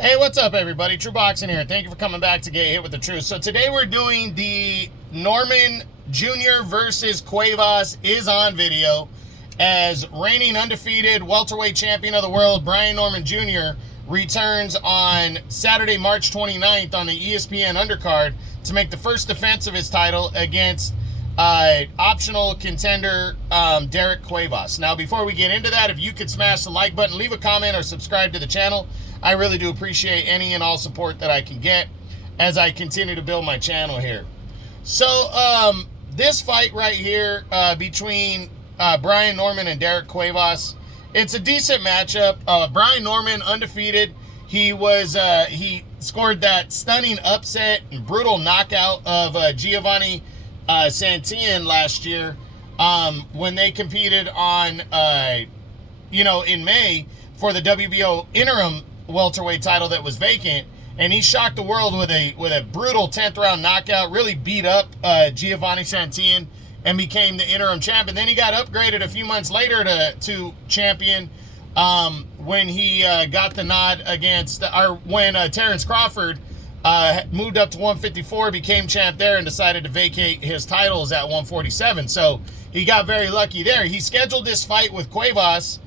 Hey, what's up, everybody? True Boxing here. Thank you for coming back to Get Hit with the Truth. So today we're doing the Norman Jr. versus Cuevas Is On video as reigning undefeated welterweight champion of the world, Brian Norman Jr., returns on Saturday, March 29th on the ESPN undercard to make the first defense of his title against optional contender Derek Cuevas. Now, before we get into that, if you could smash the like button, leave a comment, or subscribe to the channel, I really do appreciate any and all support that I can get as I continue to build my channel here. So, this fight right here between Brian Norman and Derek Cuevas, it's a decent matchup. Brian Norman, undefeated. He scored that stunning upset and brutal knockout of Giovanni Santillan last year when they competed on, in May for the WBO interim welterweight title that was vacant, and he shocked the world with a brutal 10th round knockout. Really beat up Giovanni Santillan and became the interim champion. Then he got upgraded a few months later to champion when he got the nod against, when Terrence Crawford moved up to 154, became champ there, and decided to vacate his titles at 147. So he got very lucky there. He scheduled this fight with Cuevas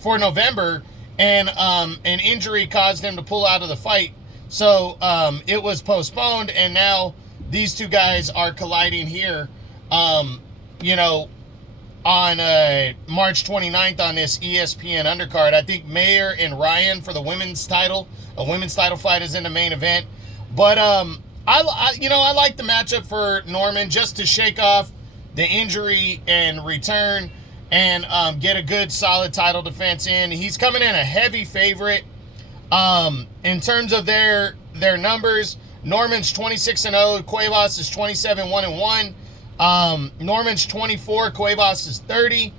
for November, and an injury caused him to pull out of the fight. So it was postponed, and now these two guys are colliding here, on March 29th on this ESPN undercard. I think Mayer and Ryan for the women's title. A women's title fight is in the main event. But I like the matchup for Norman just to shake off the injury and return and get a good solid title defense in. He's coming in a heavy favorite. In terms of their numbers, Norman's 26-0, Cuevas is 27-1-1. Norman's 24, Cuevas is 30.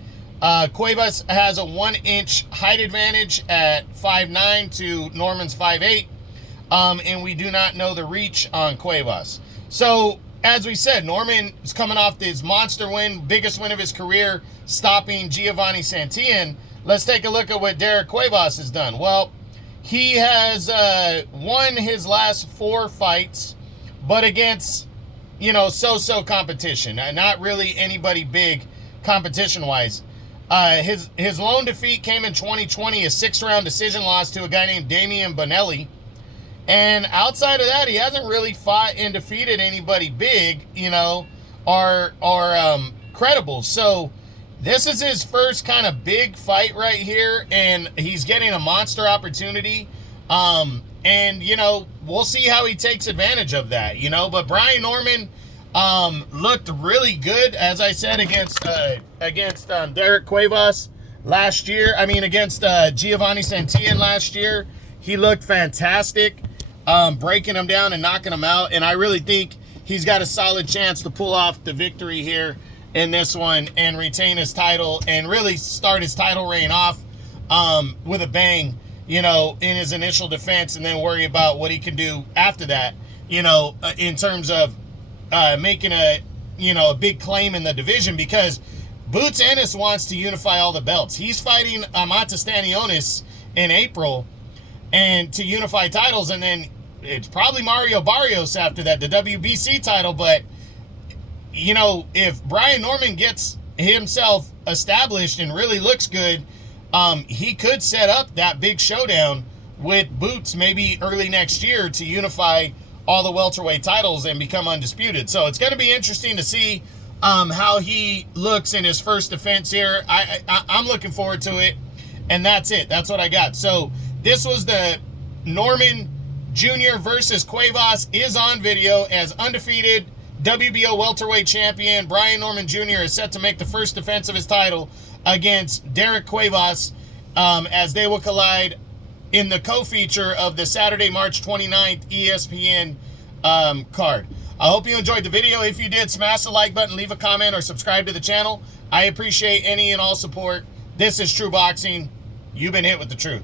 Cuevas has a 1-inch height advantage at 5'9" to Norman's 5'8". And we do not know the reach on Cuevas. So, as we said, Norman is coming off this monster win, biggest win of his career, stopping Giovanni Santillan. Let's take a look at what Derek Cuevas has done. Well, he has won his last 4 fights, but against, so-so competition. Not really anybody big competition-wise. His lone defeat came in 2020, a 6-round decision loss to a guy named Damian Bonelli. And outside of that, he hasn't really fought and defeated anybody big, or credible. So this is his first kind of big fight right here, and he's getting a monster opportunity. And we'll see how he takes advantage of that, But Brian Norman looked really good, as I said, against Derek Cuevas last year. Against Giovanni Santillan last year. He looked fantastic. Breaking him down and knocking him out. And I really think he's got a solid chance to pull off the victory here in this one and retain his title and really start his title reign off with a bang, in his initial defense, and then worry about what he can do after that, in terms of making a big claim in the division, because Boots Ennis wants to unify all the belts. He's fighting Amata Stanionis in April and to unify titles, and then it's probably Mario Barrios after that, the WBC title. But if Brian Norman gets himself established and really looks good, he could set up that big showdown with Boots maybe early next year to unify all the welterweight titles and become undisputed. So it's going to be interesting to see how he looks in his first defense here. I'm looking forward to it, and that's it. That's what I got. So this was the Norman Jr. versus Cuevas Is On video, as undefeated WBO welterweight champion Brian Norman Jr. is set to make the first defense of his title against Derek Cuevas, as they will collide in the co-feature of the Saturday, March 29th ESPN card. I hope you enjoyed the video. If you did, smash the like button, leave a comment, or subscribe to the channel. I appreciate any and all support. This is True Boxing. You've been hit with the truth.